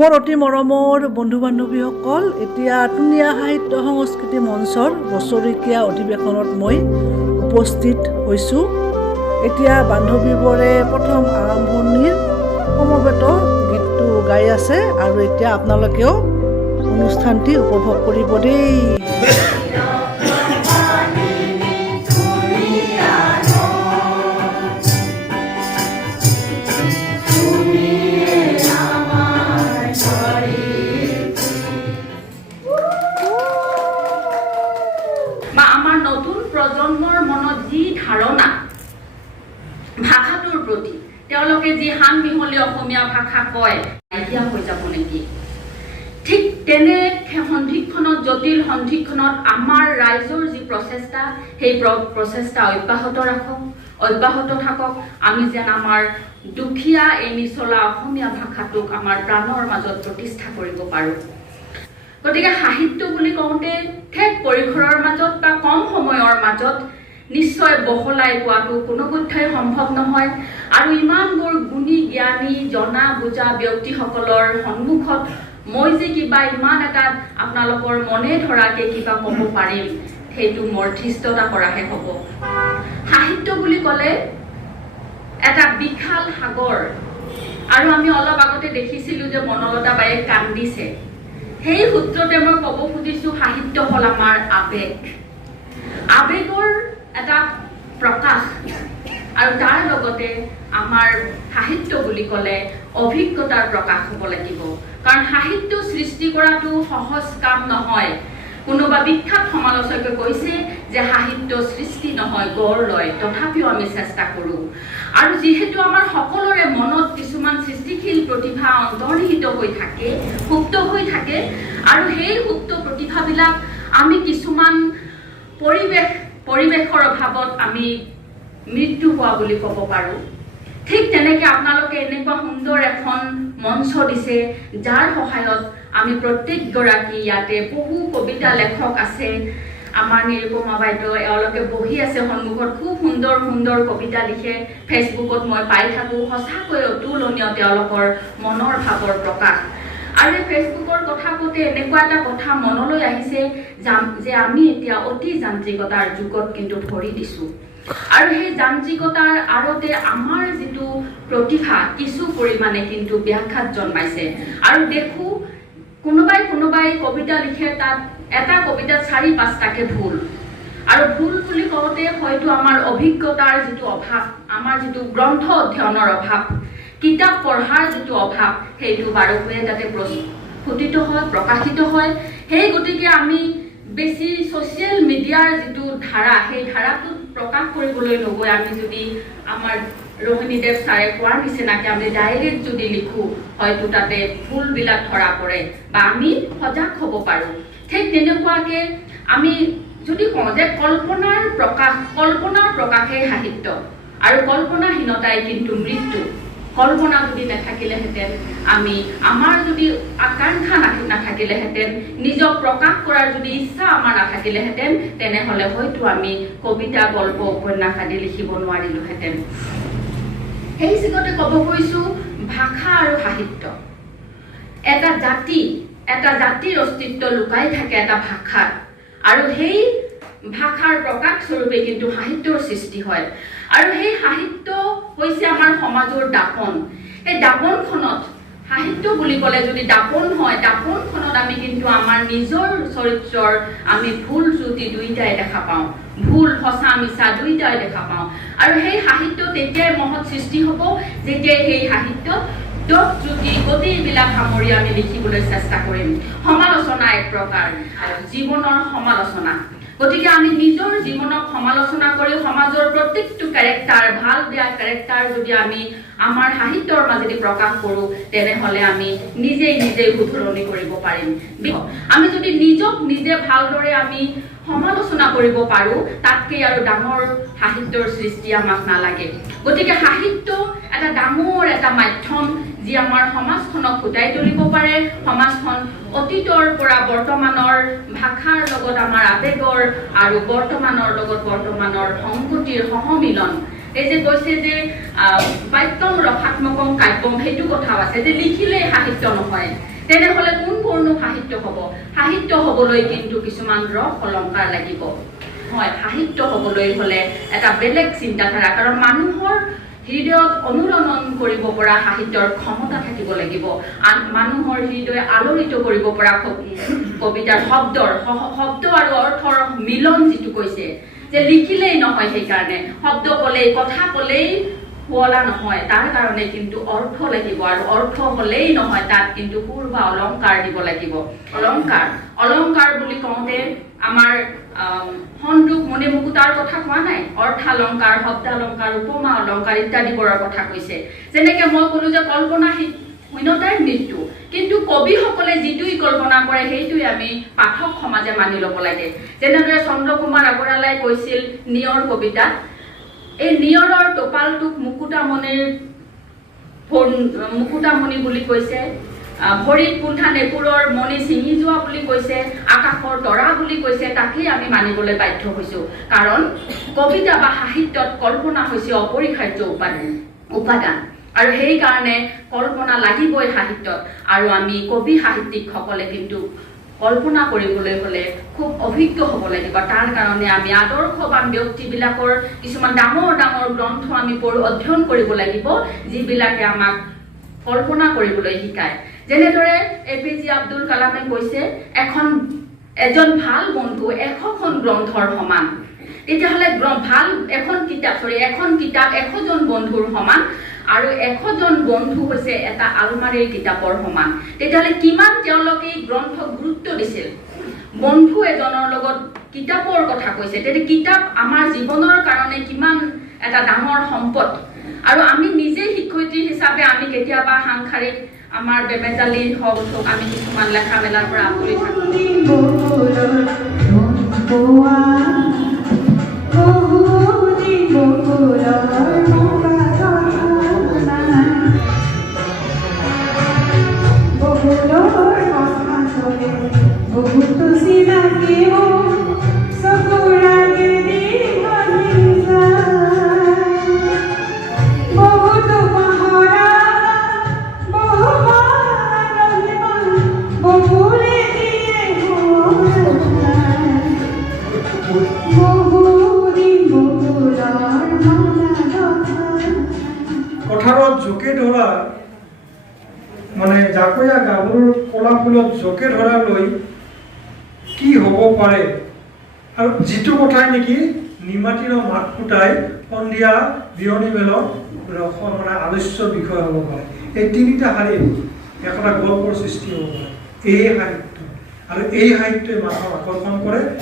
মোৰ অতি মৰমৰ বন্ধু বান্ধৱীসকল এতিয়া আতুনীয়া সাহিত্য সংস্কৃতি মঞ্চৰ বছৰেকীয়া অধিৱেশনত মই উপস্থিত হৈছোঁ। এতিয়া বান্ধৱীবোৰে প্ৰথম আৰম্ভণিৰ সমবেত গীতটো গাই আছে আৰু এতিয়া আপোনালোকেও অনুষ্ঠানটি উপভোগ কৰিব দেই। ভাষা কয় নাইকিয়া হৈ যাব নেকি ঠিক তেনে সন্ধিক্ষণত, জটিল সন্ধিক্ষণত আমাৰ ৰাইজৰ যি প্ৰচেষ্টা, সেই প্ৰ- প্ৰচেষ্টা অব্যাহত ৰাখক। অব্যাহত থাকক। আমি যেন আমাৰ দুখীয়া এৰি চলা অসমীয়া ভাষাটোক আমাৰ প্ৰাণৰ মাজত প্ৰতিষ্ঠা কৰিব পাৰোঁ। গতিকে সাহিত্য বুলি কওঁতে, ঠেক পৰিসৰৰ মাজত বা কম সময়ৰ মাজত নিশ্চয় বহলাই কোৱাটো কোনোপধ্যেই সম্ভৱ নহয়। আৰু ইমানবোৰ গুণী জ্ঞানী, জনা বুজা ব্যক্তিসকলৰ সন্মুখত মই যে কিবা ইমান এটা আপোনালোকৰ মনে ধৰাকে কিবা ক'ব পাৰিম, সেইটো মোৰ ধৃষ্টতা কৰাহে হ'ব। সাহিত্য বুলি ক'লে এটা বিশাল সাগৰ। আৰু আমি অলপ আগতে দেখিছিলোঁ যে বনলতা বায়ে কান্দিছে। সেই সূত্ৰতে মই ক'ব খুজিছোঁ, সাহিত্য হ'ল আমাৰ আৱেগ। আৱেগৰ এটা প্ৰকাশ আৰু তাৰ লগতে আমাৰ সাহিত্য বুলি ক'লে অভিজ্ঞতাৰ প্ৰকাশ হ'ব লাগিব। কাৰণ সাহিত্য সৃষ্টি কৰাটো সহজ কাম নহয়। কোনোবা বিখ্যাত সমালোচকে কৈছে যে সাহিত্য সৃষ্টি নহয়, গঢ় লয়, তথাপিও আমি চেষ্টা কৰোঁ। আৰু যিহেতু আমাৰ সকলোৰে মনত কিছুমান সৃষ্টিশীল প্ৰতিভা অন্তৰ্নিহিত হৈ থাকে, সুপ্ত হৈ থাকে, আৰু সেই সুপ্ত প্ৰতিভাবিলাক আমি কিছুমান পৰিৱেশ পৰিৱেশৰ অভাৱত আমি মৃত্যু হোৱা বুলি ক'ব পাৰোঁ। ঠিক তেনেকে আপোনালোকে এনেকুৱা সুন্দৰ এখন মঞ্চ দিছে, যাৰ সহায়ত আমি প্ৰত্যেকগৰাকী ইয়াতে বহু কবিতা লেখক আছে। আমাৰ নিৰুপমা বাইদেউ এওঁলোকে বহি আছে সন্মুখত, খুব সুন্দৰ সুন্দৰ কবিতা লিখে। ফেচবুকত মই পাই থাকোঁ সঁচাকৈ অতুলনীয় তেওঁলোকৰ মনৰ ভাৱৰ প্ৰকাশ। আৰু এই ফেচবুকৰ কথা কওঁতে এনেকুৱা এটা কথা মনলৈ আহিছে যে আমি এতিয়া অতি যান্ত্ৰিকতাৰ যুগত কিন্তু ভৰি দিছোঁ। আৰু সেই যান্ত্ৰিকতাৰ আঁৰতে আমাৰ যিটো প্ৰতিভা, কিছু পৰিমাণে কিন্তু ব্যাঘাত জন্মাইছে। আৰু দেখোঁ, কোনোবাই কোনোবাই কবিতা লিখে, তাত এটা কবিতাত চাৰি পাঁচটাকে ভুল। আৰু ভুল বুলি কওঁতে হয়তো আমাৰ অভিজ্ঞতাৰ যিটো অভাৱ, আমাৰ যিটো গ্ৰন্থ অধ্যয়নৰ অভাৱ, কিতাপ পঢ়াৰ যিটো অভাৱ, সেইটো বাৰুকৈয়ে তাতে প্ৰস্ফুটিত হয়, প্ৰকাশিত হয়। সেই গতিকে আমি বেছি ছ'চিয়েল মিডিয়াৰ যিটো ধাৰা, সেই ধাৰাটোত প্ৰকাশ কৰিবলৈ নগৈ আমি যদি আমাৰ ৰোহিণীদেৱ ছাৰে কোৱাৰ নিচিনাকৈ আমি ডায়েৰীত যদি লিখোঁ, হয়তো তাতে ভুলবিলাক ধৰা পৰে বা আমি সজাগ হ'ব পাৰোঁ। ঠিক তেনেকুৱাকৈ আমি যদি কওঁ যে কল্পনাৰ প্ৰকাশ, কল্পনাৰ প্ৰকাশেই সাহিত্য আৰু কল্পনাহীনতাই কিন্তু মৃত্যু। কল্পনা যদি নাথাকিলেহেঁতেন আমি আমাৰ যদি আকাংক্ষা নাথ- নাথাকিলেহেঁতেন, নিজক প্ৰকাশ কৰাৰ যদি ইচ্ছা আমাৰ নাথাকিলেহেঁতেন, তেনেহ'লে হয়তো আমি কবিতা, গল্প, উপন্যাস আদি লিখিব নোৱাৰিলোহেঁতেন। সেই চিগতে ক'ব কৈছোঁ ভাষা আৰু সাহিত্য। এটা জাতি, এটা জাতিৰ অস্তিত্ব লুকাই থাকে এটা ভাষাত। আৰু সেই ভাষাৰ প্ৰকাশ স্বৰূপে কিন্তু সাহিত্যৰ সৃষ্টি হয়। আৰু সেই সাহিত্য হৈছে আমাৰ সমাজৰ দাপন। সেই দাপনখনত সাহিত্য বুলি ক'লে যদি দাপন হয়, দাপনখনত আমি কিন্তু আমাৰ নিজৰ চৰিত্ৰৰ আমি ভুল ত্ৰুটি দুয়োটাই দেখা পাওঁ। ভুল, সঁচা, মিছা দুয়োটাই দেখা পাওঁ। আৰু সেই সাহিত্য তেতিয়াই মহৎ সৃষ্টি হ'ব, যেতিয়াই সেই সাহিত্য দোষ ত্ৰুটি গোটেইবিলাক সামৰি আমি লিখিবলৈ চেষ্টা কৰিম। সমালোচনা এক প্ৰকাৰ। জীৱনৰ সমালোচনা। গতিকে আমি নিজৰ জীৱনক সমালোচনা কৰি সমাজৰ প্ৰত্যেকটো কেৰেক্টাৰ ভালো বেয়া কেৰেক্টাৰ যদি আমি আমাৰ সাহিত্যৰ মাজেদি প্ৰকাশ কৰোঁ, তেনেহ'লে আমি নিজেই নিজেই শুধৰণি কৰিব পাৰিম। আমি যদি নিজক নিজে ভালদৰে আমি সমালোচনা কৰিব পাৰোঁ, তাতকৈ আৰু ডাঙৰ সাহিত্যৰ সৃষ্টি আমাক নালাগে। গতিকে সাহিত্য এটা ডাঙৰ এটা মাধ্যম যি আমাৰ সমাজখনক ফুটাই তুলিব পাৰে, সমাজখন অতীতৰ পৰা বৰ্তমানৰ ভাষাৰ লগত আমাৰ আৱেগৰ আৰু বৰ্তমানৰ লগত বৰ্তমানৰ সংগতিৰ সহমিলন। এই যে কৈছে যে বাক্যম ৰসাত্মকম কাব্যম সেইটো কথাও আছে যে লিখিলেই সাহিত্য নহয়। তেনেহ'লে কোনবোৰনো সাহিত্য হ'ব? সাহিত্য হ'বলৈ কিন্তু কিছুমান ৰস অলংকাৰ লাগিব। হয়, সাহিত্য হ'বলৈ হ'লে এটা বেলেগ চিন্তাধাৰা। কাৰণ মানুহৰ হৃদয়ত অনুৰণন কৰিব পৰা সাহিত্যৰ ক্ষমতা থাকিব লাগিব। আন মানুহৰ হৃদয় আলোড়িত কৰিব পৰা কবিতাৰ শব্দৰ শব্দ আৰু অৰ্থৰ মিলন যিটো কৈছে যে লিখিলেই নহয় সেইকাৰণে। শব্দ ক'লেই কথা ক'লেই শুৱলা নহয় তাৰ কাৰণে কিন্তু অৰ্থ লাগিব আৰু অৰ্থ হ'লেই নহয় তাত কিন্তু সুৰ বা অলংকাৰ দিব লাগিব। অলংকাৰ অলংকাৰ বুলি কওঁতে আমাৰ আম, সন্দুক মণি মুকুতাৰ কথা কোৱা নাই? অർത്থালংকাৰ শব্দালংকাৰ উপমা অলংকাৰ ইত্যাদিবোৰৰ কথা কৈছে। যেনেকে মই ক'লো যে কল্পনা শূন্যতাৰ মৃত্যু। কিন্তু কবিসকলে যিটোই কল্পনা কৰে সেইটোৱে আমি পাঠক সমাজে মানি ল'ব লাগে। যেনেদৰে চন্দ্ৰকুমাৰ আগৰৱালাই কৈছিল নিয়ৰ কবিতাত এই নিয়ৰৰ টোপালটোক মুকুতামণিৰ মুকুতামণি বুলি কৈছে। ভৰিত পোন্ধা নেপুৰৰ মণি ছিঙি যোৱা বুলি কৈছে, আকাশৰ তৰা বুলি কৈছে, তাকেই আমি মানিবলৈ বাধ্য হৈছোঁ। কাৰণ কবিতা বা সাহিত্যত কল্পনা হৈছে অপৰিহাৰ্য উপাদান। উপাদান। আৰু সেইকাৰণে কল্পনা লাগিবই সাহিত্যত। আৰু আমি কবি সাহিত্যিকসকলে কিন্তু কল্পনা কৰিবলৈ হ'লে খুব অভিজ্ঞ হ'ব লাগিব। তাৰ কাৰণে আমি আদৰ্শবান ব্যক্তিবিলাকৰ কিছুমান ডাঙৰ ডাঙৰ গ্ৰন্থ আমি পঢ়ি অধ্যয়ন কৰিব লাগিব, যিবিলাকে আমাক কল্পনা কৰিবলৈ শিকায়। যেনেদৰে এ পি জে আব্দুল কালামে কৈছে, এখন, এজন ভালো বন্ধু এশখন গ্ৰন্থৰ সমান। তেতিয়াহ'লে ভালো এখন কিতাপ চৰি এখন কিতাপ এশজন বন্ধুৰ সমান আৰু এশজন বন্ধু হৈছে এটা আলমাৰীৰ কিতাপৰ সমান। তেতিয়াহ'লে কিমান তেওঁলোকে এই গ্ৰন্থক গুৰুত্ব দিছিল? বন্ধু এজনৰ লগত কিতাপৰ কথা কৈছে। তেতিয়া কিতাপ আমাৰ জীৱনৰ কাৰণে কিমান এটা ডাঙৰ সম্পদ। আৰু আমি নিজে শিক্ষয়িত্ৰী হিচাপে আমি কেতিয়াবা সাংসাৰিক আমাৰ বেমেজালি হওক হওক আমি কিছুমান লেখা মেলাৰ পৰা আঁতৰি থাকোঁ জোকে ধৰা মানে জাকৈয়া গাভৰুৰ কলা ফুলত জোকে ধৰালৈ কি হ'ব পাৰে? আৰু যিটো কথাই নেকি, নিমাতীৰ মাত ফুটাই সন্ধিয়া বিয়নি মেলত ৰস মানে আলস্য বিষয় হ'ব পাৰে। এই তিনিটা শাৰীত একোটা গল্পৰ সৃষ্টি হ'ব পাৰে। এই সাহিত্য। আৰু এই সাহিত্যই মানুহক আকৰ্ষণ কৰে।